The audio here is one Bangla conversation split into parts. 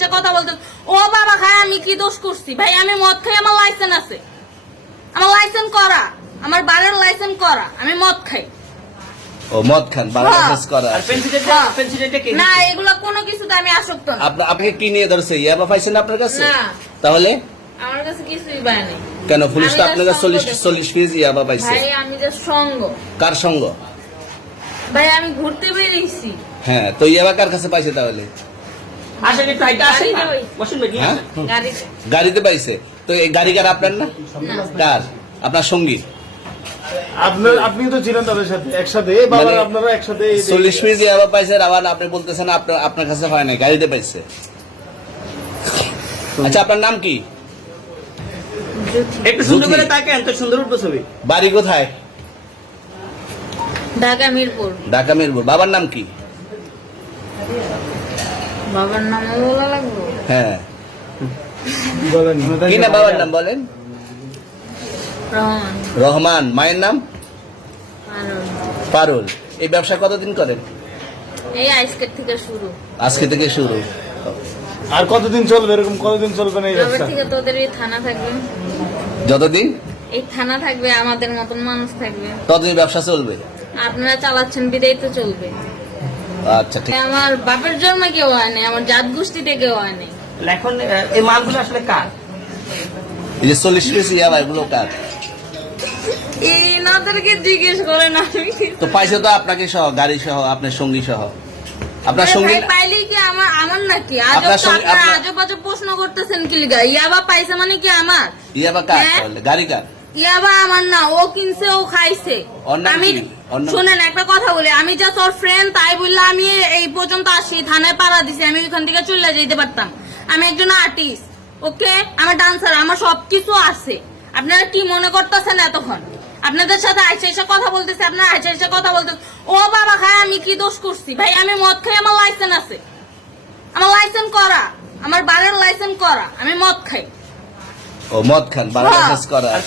আইসা কথা বলতে ও বাবা খায় আমি কি দোষ করছি ভাই? আমি মদ খাই, আমার লাইসেন্স আছে, আমার লাইসেন্স করা, আমার বারের লাইসেন্স করা, আমি মদ খাই। ও মদ খান, বারের লাইসেন্স করা। আর পেন্সিলটা কে না এগুলা কোনো কিছুতে আমি আসক্ত না। আপনাকে কি নিয়ে ধরছে? ইয়াবা পাইছেন আপনার কাছে? না তাহলে আমার কাছে কিছুই পায় নাই। কেন পুলিশ তো আমি আপনার কাছে just 40 পিস ইয়াবা পাইছে? ভাই আমি যে সঙ্গ, কার সঙ্গ? ভাই আমি ঘুরতে বেরিয়েছি। হ্যাঁ, তো ইয়াবা কার কাছে পাইছে তাহলে? আসেন একটু হাইটা আসেন না। গাড়িতে বসুন ভাই, নিয়ে হ্যাঁ? আসেন। গাড়িতে গাড়িতে পাইছে। তো এই গাড়ি কার, আপনার না? কার? আপনার সঙ্গী? আপনি তো ছিলেন তাদের সাথে একসাথে, বাবা আপনারা একসাথে 40 পিস ইয়াবা পাইছে, আবার আপনি বলতেছেন আপনার কাছে হয় না, গাড়িতে পাইছে। আচ্ছা, আপনার নাম কি? একটু সুন্দর জুথি। করে তাকেন, তো সুন্দর উঠবো ছবি। বাড়ি কোথায়? ঢাকা মিরপুর। ঢাকা মিরপুর। বাবার নাম কি? বাবার নাম বলা লাগবে? হ্যাঁ, বলেন কি না বাবার নাম বলেন? রহমান। রহমান। মায়ের নাম? আরো। পারুল। এই ব্যবসা কতদিন করেন? এই আজকের থেকে শুরু। আজকে থেকে শুরু। আর কতদিন চলবে, এরকম কতদিন চলবে না এই এবার ব্যবসা? থেকে তোদের এই থানা থাকবে, যতদিন এই থানা থাকবে, আমাদের মতন মানুষ থাকবে, ততদিন ব্যবসা চলবে। আপনারা চালাচ্ছেন বিদায় তো চলবে। আচ্ছা, ঠিক। আমার বাপের জন্মে কেউ হয় নাই, আমার জাত গোষ্ঠীতে কেউ হয় নাই। তাহলে এখন এই মালগুলো আসলে কার? এই যে 40 পিস ইয়াবা, এগুলো কার? এই নাদেরকে জিজ্ঞেস করেন আমি তো পাইছে তো আপনাকে সহ, গাড়ি সহ, আপনার সঙ্গী সহ। আপনার সঙ্গী পাইলে কি আমার নাকি? আপনার সঙ্গে- আপনার- আজব আজব প্রশ্ন করতেছেন কি লিগা? ইয়াবা পাইছে মানে কি আমার? ইয়াবা কার হ্যাঁ? তাহলে? গাড়ি কার? ইয়াবা আমার না, ও কিনছে, ও খাইছে। ওর নাম আমি কি? ওর নাম- শুনেন একটা কথা বলি, আমি জাস্ট ওর ফ্রেন্ড, তাই বললে আমি এই পর্যন্ত আসি, থানায় পাড়া দিছি, আমি ওইখান থেকে চলে যেতে পারতাম। আমি একজন আর্টিস্ট, ওকে, আমার ডান্সার, আমার সবকিছু আছে। আপনারা কি মনে করতেছেন এতক্ষণ? আপনাদের সাথে আইসা এসে কথা বলতেছে, আপনারা আইসা এসে কথা বলতেছে ও বাবা খায় আমি কি দোষ করছি ভাই? আমি মদ খাই, আমার লাইসেন্স আছে, আমার লাইসেন্স করা, আমার বারের লাইসেন্স করা, আমি মদ খাই। ও মদ খান, বারের লাইসেন্স করা। আর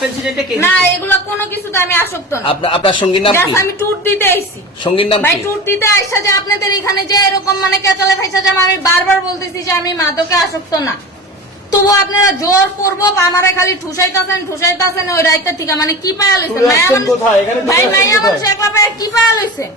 পেন্সিলটা কে? না এগুলা কোনো কিছুতে আমি আসক্ত না। আপনার সঙ্গীর নাম কি? Just আমি ট্যুর দিতে আইছি। সঙ্গীর নাম ভাই কি? ট্যুর দিতে আইসা যে আপনাদের এখানে যে এরকম মানে কেচালে খাইসা যে আমি বারবার বলতেছি যে আমি মাদকে আসক্ত না, তবু আপনারা জোর করবো আমারে খালি ঠুসাইতাছেন ওই রাইতে থেকে। মানে কি পায়া লইছেন তুই আসছেন কোথায়? এখানে তুই ভাই আসছেন মাইয়া কোথায়? মানুষ একলা পায়া কি পায়া লইছেন?